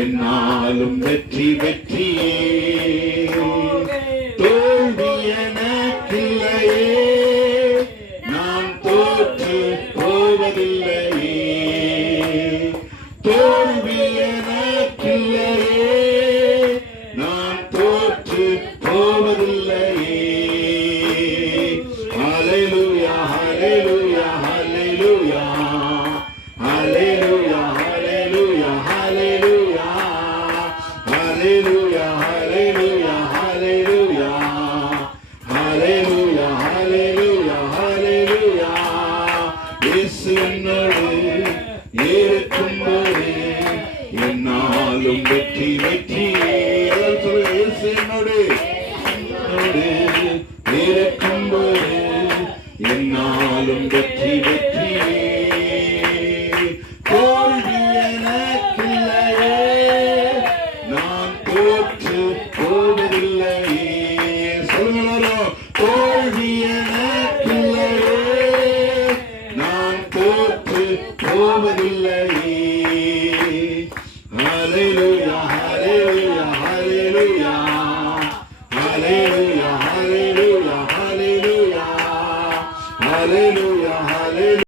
என்னாலும் வெற்றி வெற்றியே. தோல்வி எனக்கில்லையே, நான் தோற்று போவதில்லையே. தோல்வி எனக்கில்லையே, நான் தோற்று போவதில்லையே. ஹல்லேலூயா ஹல்லேலூயா ஹல்லேலூயா ஹல்லேலூயா ஹல்லேலூயா ஹல்லேலூயா ஹல்லேலூயா ஹல்லேலூயா ஹல்லேலூயா ஹல்லேலூயா ஹல்லேலூயா ஹல்லேலூயா. இயேசு என்னோடு இருக்கும்போது என்னாலும் வெற்றி வெற்றியே. இயேசு என்னோடு இருக்கும்போது என்னாலும் வெற்றி வெற்றியே. தோல்வி எனக்கில்லையே, நான் தோற்று போவதில்லையே. சொல்லுங்களோ, தோல்வி எனக்கில்லையே, நான் தோற்று போவதில்லையே. ஹல்லேலூயா ஹல்லேலூயா ஹல்லேலூயா ஹல்லேலூயா